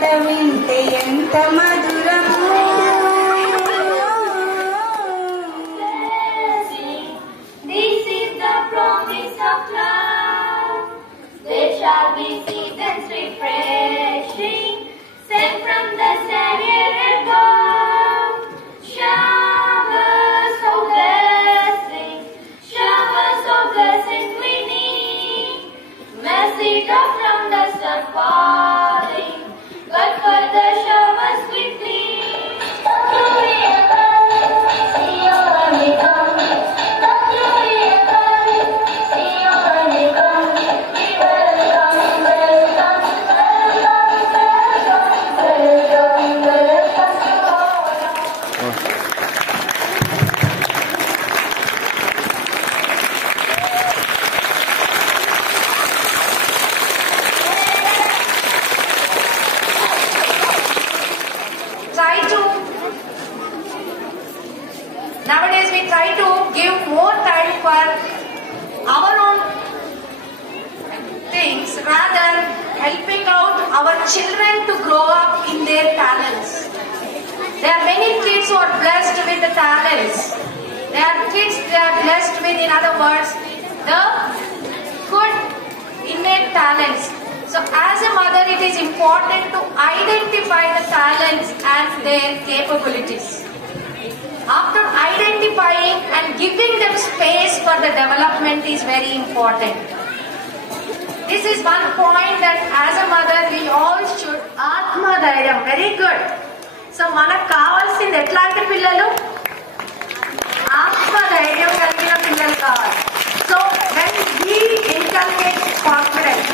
పాట వింటే ఎంత మధురము. This is the promise of love. There shall be seasons refreshing, sent from the Savior above. Showers of blessing, showers of blessing we need. Mercy drops from the sun falling, but for the showers we plead. See your only come. See your only come. We welcome, welcome, welcome, welcome, welcome, welcome. Nowadays we try to give more time for our own things rather helping out our children to grow up in their talents. There are many kids who are blessed with the talents. There are kids they are blessed with, in other words, the good innate talents. So as a mother it is important to identify the talents and their capabilities. After identifying and giving them space for the development is very important. This is one point that as a mother we all should Atma Dhairyam. Very good. So manaku kavalsindi etlanti pillalu Atma Dhairyam kalgina pillalu kavali. So when we inculcate confidence,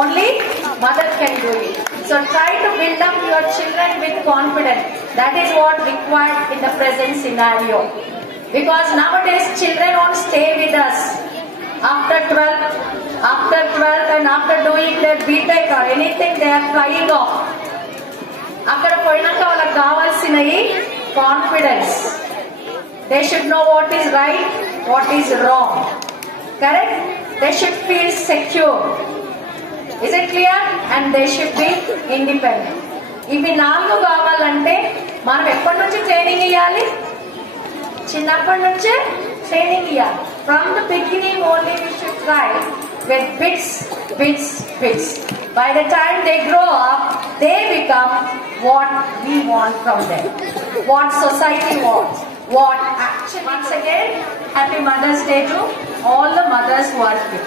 only mother can do it. So try to build up your children with confidence. That is what required in the present scenario. Because nowadays children won't stay with us after 12th and after doing their BTech or anything they are flying off. Akkada poyinaka vallaku kavalsinayi confidence. They should know what is right, what is wrong. Correct? They should feel secure. Is it clear? And they should be independent. ఇవి 4 కావాలంటే మనం ఎప్పటి నుంచి training ఇవ్వాలి? చిన్నప్పటి నుంచే training ఇవ్వాలి. From the beginning only we should try with bits. By the time they grow up, they become what we want from them, what society wants, what action. Once again, happy Mother's Day to all the mothers who are here.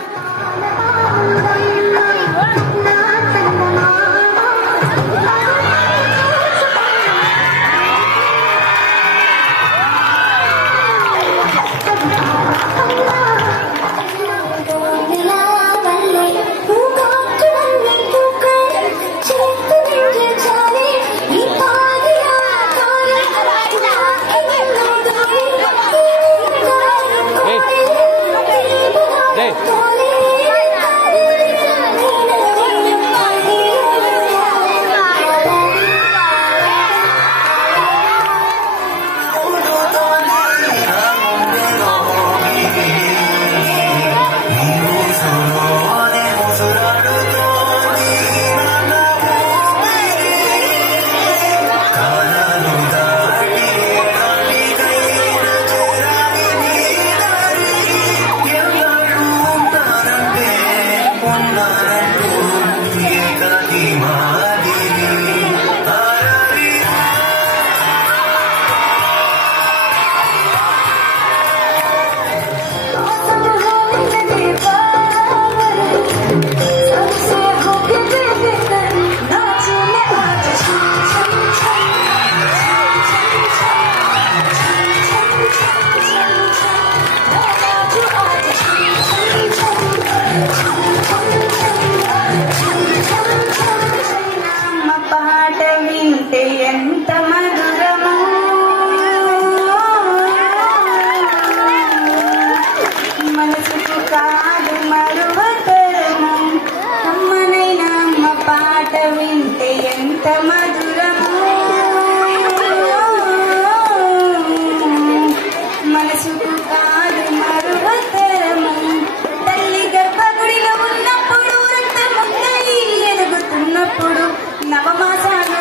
నవమాసాలు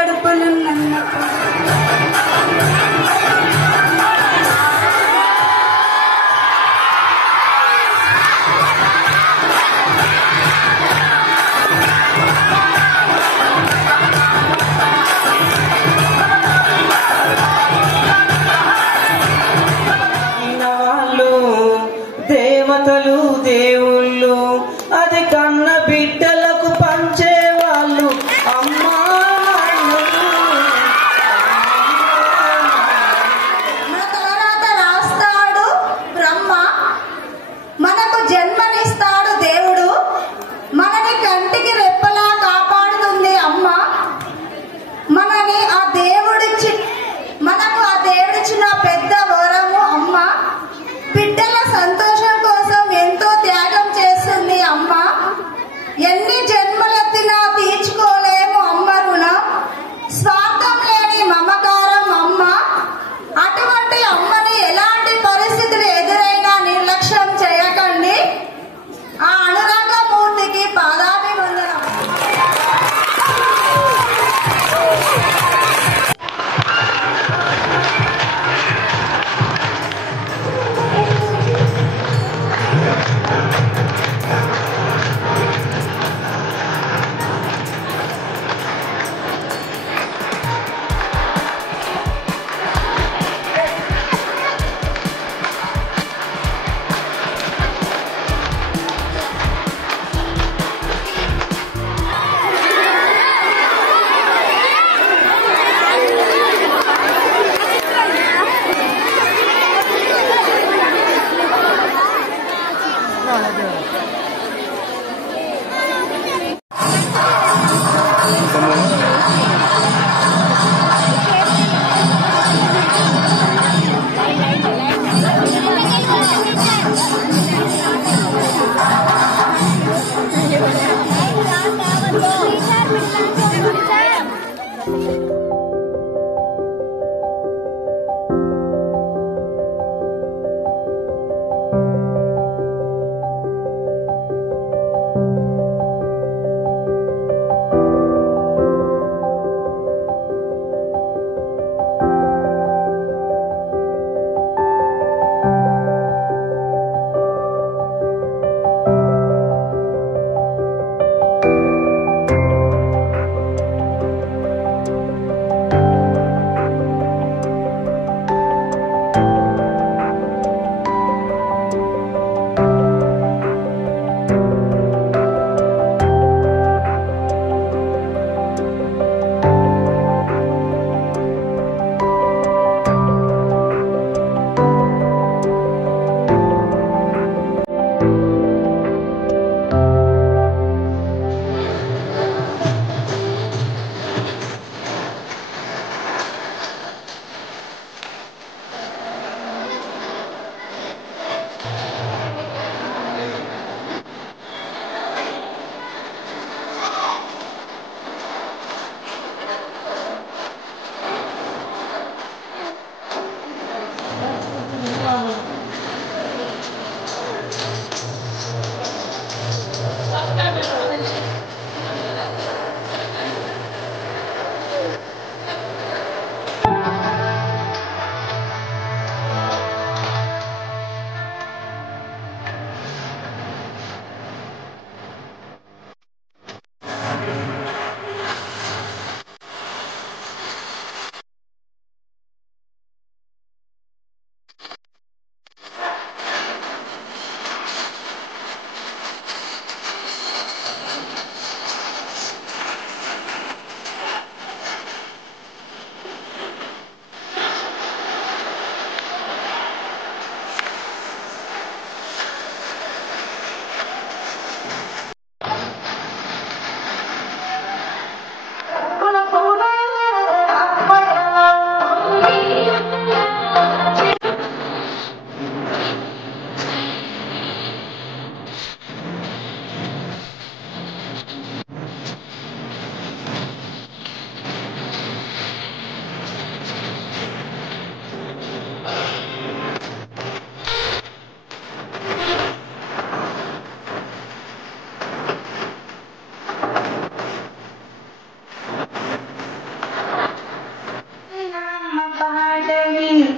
కడుపులున్నప్పుడు దేవతలు దేవుళ్ళు అది కన్న బిడ్డలకు పంచేవాళ్ళు అమ్మా మన తర్వాత రాస్తాడు బ్రహ్మ, మనకు జన్మనిస్తాడు దేవుడు, మనని కంటికి రెప్పలా కాపాడుతుంది అమ్మ. మనని ఆ దేవుడిచ్చి మనకు ఆ దేవుడిచ్చిన పెద్ద వరము అమ్మ. బిడ్డల సంతోషం కోసం ఎంతో త్యాగం చేస్తుంది అమ్మ. ఎన్ని జన్మలెత్తినా తీర్చుకోలేము అమ్మ రుణం. స్వార్థం లేని మమకారం అమ్మ. అటువంటి అమ్మని ఎలాంటి పరిస్థితులు ఎదురైనా నిర్లక్ష్యం చేయకండి. ఆ అనురాగమూర్తికి పాదాభివందనం.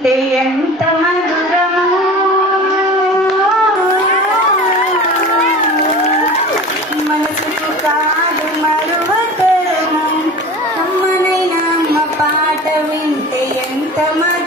వింటే ఎంత మధురము, మనసుకు కాదు మరువతరము, అమ్మనైనా అమ్మ పాట వింటే ఎంత మధురము.